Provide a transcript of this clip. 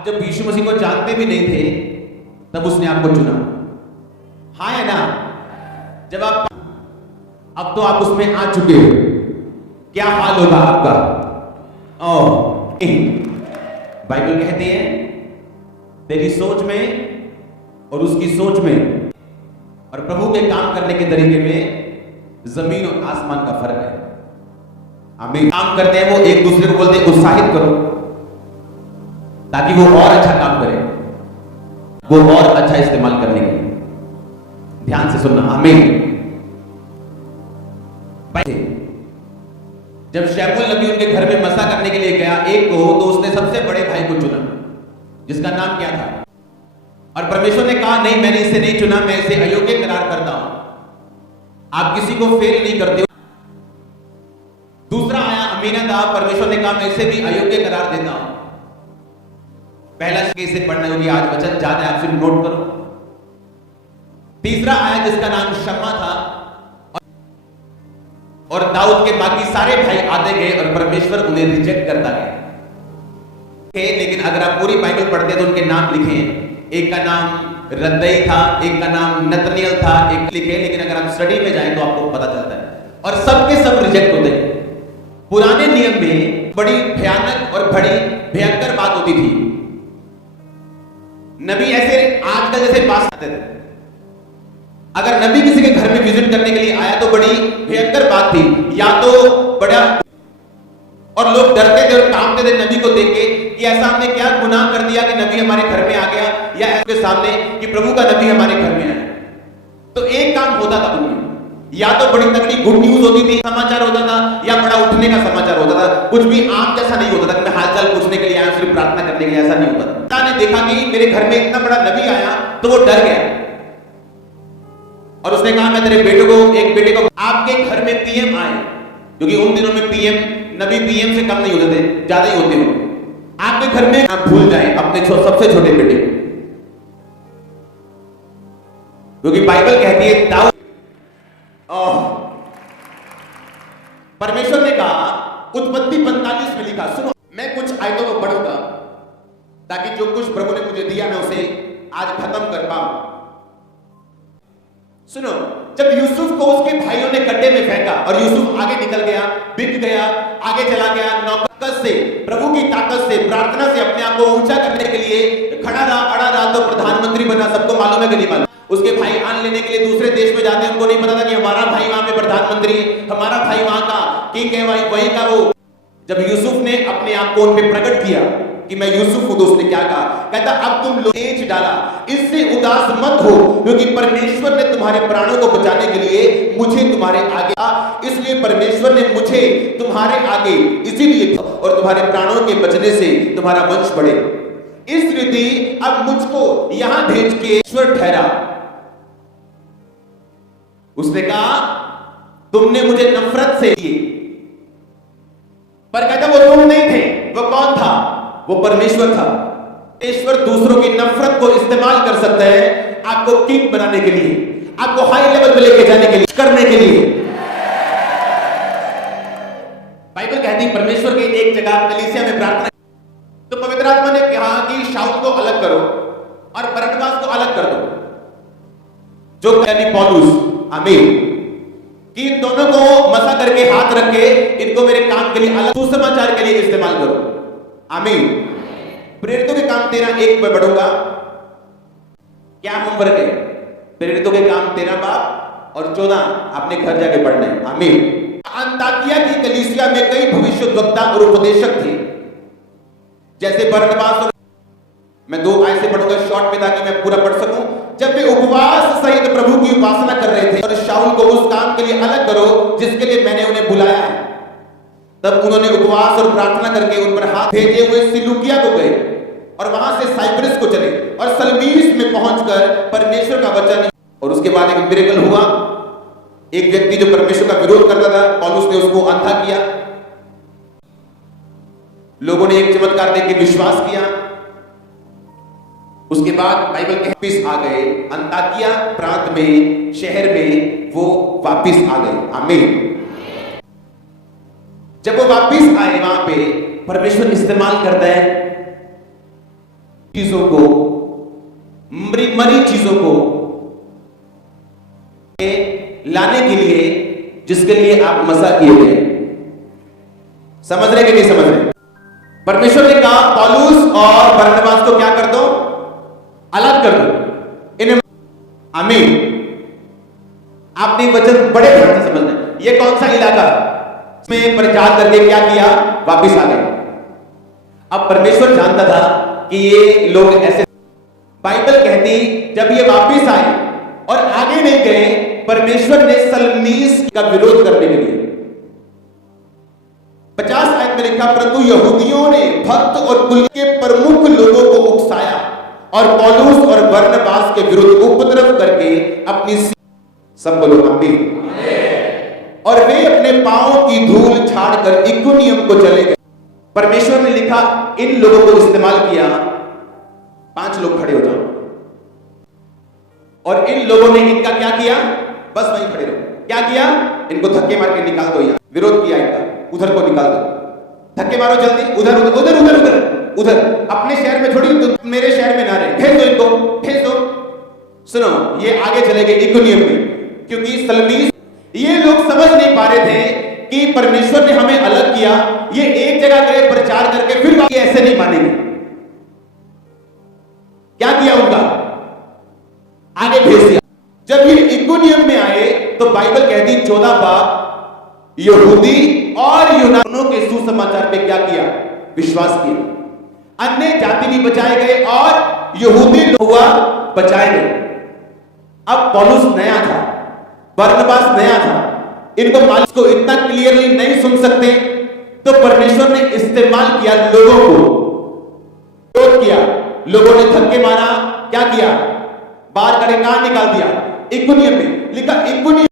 आप जब यीशु मसीह को जानते भी नहीं थे तब उसने आपको चुना। हाँ है ना? जब आप अब तो आप उसमें आ चुके हो, क्या हाल होगा आपका? बाइबल कहती है तेरी सोच में और उसकी सोच में और प्रभु के काम करने के तरीके में जमीन और आसमान का फर्क है। आमीन। काम करते हैं वो एक दूसरे को बोलते हैं उत्साहित करो ताकि वो और अच्छा काम करे, वो और अच्छा इस्तेमाल करने के लिए। ध्यान से सुनना। आमीन। जब शैमुएल नबी उनके घर में मसा करने के लिए गया एक को, तो उसने सबसे बड़े भाई को चुना जिसका नाम क्या था? और परमेश्वर ने कहा नहीं, मैंने इसे नहीं चुना, मैं इसे अयोग्य करार करता हूं। आप किसी को फेल नहीं करते हो। दूसरा आया अमीनादाब, परमेश्वर ने कहा मैं इसे भी अयोग्य करार देता हूं। पहला इसे पढ़ना होगी, आज वचन ज्यादा आप सिर्फ नोट करो। तीसरा आया जिसका नाम शम्मा था, और दाऊद के बाकी सारे भाई आते गए और परमेश्वर उन्हें रिजेक्ट करता गया। लेकिन अगर आप पूरी बाइबल पढ़ते तो उनके नाम लिखे हैं। एक का नाम रद्दई था, एक का नाम नतनियल था, एक लिखे। लेकिन अगर आप स्टडी में जाएं तो आपको पता चलता है और सबके सब रिजेक्ट होते हैं। पुराने नियम में बड़ी भयानक और बड़ी भयंकर बात होती थी। नबी ऐसे आजकल जैसे पास आते थे। अगर नबी किसी के घर में विजिट करने के लिए आया तो बड़ी भयंकर बात थी, या तो बड़ा, और लोग डरते थे और कांपते थे नबी को देख के कि ऐसा हमने क्या गुनाह कर दिया कि नबी हमारे घर में आ गया, या ऐसे सामने कि प्रभु का नबी हमारे घर में आया। तो एक काम होता था उनमें, या तो बड़ी तगड़ी गुड न्यूज होती थी, समाचार होता था, या बड़ा उठने का समाचार होता था। कुछ भी आम जैसा नहीं होता था कि मैं हालचाल पूछने के लिए आया, सिर्फ प्रार्थना करने के लिए, ऐसा नहीं होता था। ने देखा कि मेरे घर में इतना बड़ा नबी आया तो वो डर गया और उसने कहा मैं तेरे बेटे को, एक बेटे को, आपके घर में पीएम आए, क्योंकि उन दिनों में पीएम, नबी पीएम से कम नहीं होते थे, ज्यादा ही होते हो। आपके घर में आप भूल जाए अपने सबसे छोटे बेटे को, क्योंकि बाइबल कहती है दाऊद, परमेश्वर ने कहा, उत्पत्ति 45 में लिखा, सुनो मैं कुछ आयतों को पढ़ूंगा ताकि जो कुछ प्रभु ने मुझे दिया मैं उसे आज खत्म कर पाऊं। सुनो, जब यूसुफ को उसके भाइयों ने गड्ढे में फेंका और यूसुफ आगे निकल गया, बिक गया, आगे चला गया, नौकत से, प्रभु की ताकत से, प्रार्थना से अपने आप को ऊंचा करने के लिए खड़ा रहा, अड़ा रहा तो प्रधानमंत्री बना। सबको मालूम है कि नहीं मालूम? उसके भाई आन लेने के लिए दूसरे देश में जाते हैं, उनको नहीं पता था कि हमारा भाई वहां पे प्रधानमंत्री है, हमारा भाई वहां का किंग है, वहीं का वो। जब यूसुफ ने अपने आप को उन पे प्रकट किया कि मैं यूसुफ हूं, तो उसने क्या कहा? कहता अब तुम लोग तेज डाला, इससे उदास मत हो, क्योंकि परमेश्वर ने तुम्हारे प्राणों को बचाने के लिए मुझे तुम्हारे आगे, इसलिए परमेश्वर ने मुझे तुम्हारे आगे इसीलिए, और तुम्हारे प्राणों के बचने से तुम्हारा वंश बढ़े। इस रीति अब मुझको यहां भेज के ईश्वर ठहरा। उसने कहा तुमने मुझे नफरत से दिए, पर कहता वो तुम नहीं थे। वो कौन था? वो परमेश्वर था। ईश्वर दूसरों की नफरत को इस्तेमाल कर सकता है आपको किंग बनाने के लिए, आपको हाई लेवल पे लेके जाने के लिए, करने के लिए। बाइबल कहती है परमेश्वर की एक जगह कलीसिया में प्रार्थना, तो पवित्र आत्मा ने कहा कि शाऊल को अलग करो और बरनबास को अलग कर दो, जो यानी पौलुस, आमीन, कि इन दोनों को मसा करके हाथ रख के इनको मेरे काम के लिए अलग, सुसमाचार के लिए इस्तेमाल करो। आमीन। प्रेरितों के काम 13:1 में बढ़ूंगा। क्या होमवर्क है? प्रेरितों के काम 13 बाब और 14 अपने घर जाके पढ़ने। आमीन। अंताकिया की कलीसिया में कई भविष्यद्वक्ता और उपदेशक थे, जैसे बरनबास और, मैं 2 आयत से पढ़ूंगा शॉर्ट में ताकि मैं पूरा पढ़ सकूं। जब वे उपवास सहित प्रभु की उपासना कर रहे थे और शाऊल को उस काम के लिए अलग करो जिसके लिए मैंने उन्हें बुलाया है, तब उन्होंने उपवास और प्रार्थना करके उन पर हाथ भेजे हुए सिलूकिया को गए और वहां से साइप्रस को चले और सलमीस में पहुंचकर परमेश्वर का वचन, और उसके बाद एक मिरेकल हुआ। एक व्यक्ति जो परमेश्वर का विरोध करता था, पौलुस ने उसको अंधा किया। लोगों ने एक चमत्कार देख के विश्वास किया। उसके बाद बाइबल के वापिस आ गए अंताकिया प्रांत में, शहर में वो वापिस आ गए। आमीन। जब वो वापिस आए, वहां पे परमेश्वर इस्तेमाल करता है चीजों को, मरी चीजों को लाने के लिए जिसके लिए आप मसा किए गए। समझ रहे कि नहीं समझ रहे? परमेश्वर ने कहा पौलुस और बरनबास को क्या कर दो? अलग कर दो इन्हें। आमीन। आपने वचन बड़े ध्यान से समझना है। ये कौन सा इलाका? इसमें प्रचार करके क्या किया? वापिस आ गए। अब परमेश्वर जानता था कि ये लोग ऐसे, बाइबल कहती जब ये वापिस आए और आगे नहीं गए, परमेश्वर ने सलमीस का विरोध करने के लिए 50 आयत में लिखा, परंतु यहूदियों ने भक्त और कुल के प्रमुख लोगों को उकसाया और पौलुस और बरनबास के विरुद्ध उपद्रव करके अपनी सब बोलो आमीन। और वे अपने पांवों की धूल छाड़कर इकुनियम को चले गए। परमेश्वर ने लिखा इन लोगों को इस्तेमाल किया। 5 लोग खड़े हो जाओ। और इन लोगों ने इनका क्या किया? बस वहीं खड़े रहो। क्या किया? इनको धक्के मार के निकाल दो। यहां विरोध किया इनका, उधर को निकाल दो। धक्के मारो जल्दी, उधर उधर उधर उधर उधर उधर। अपने शहर में छोड़ी तो मेरे शहर में ना रहे। भेज दो इनको, भेज दो। सुनो, ये आगे चले गए इकुनियम में, क्योंकि सलमीस, ये लोग समझ नहीं पा रहे थे कि परमेश्वर ने हमें अलग किया। ये एक जगह गए प्रचार करके, फिर ये ऐसे नहीं मानेंगे। क्या किया उनका? आगे भेज दिया। जब ये इकुनियम में आए तो बाइबल कहती 14 बाप यहूदी और यूनानियों के सुसमाचार पे क्या किया? विश्वास किया। अन्य जाति भी बचाए गए और यहूदी हुआ बचाए गए। अब पौलुस नया था, बरनबास नया था। इनको मालिक को इतना क्लियरली नहीं सुन सकते, तो परमेश्वर ने इस्तेमाल किया लोगों को, विरोध किया। लोगों ने धक्के मारा, क्या किया? बाहर खड़े, कहां निकाल दिया? इकुनियम में। लिखा इकुनियम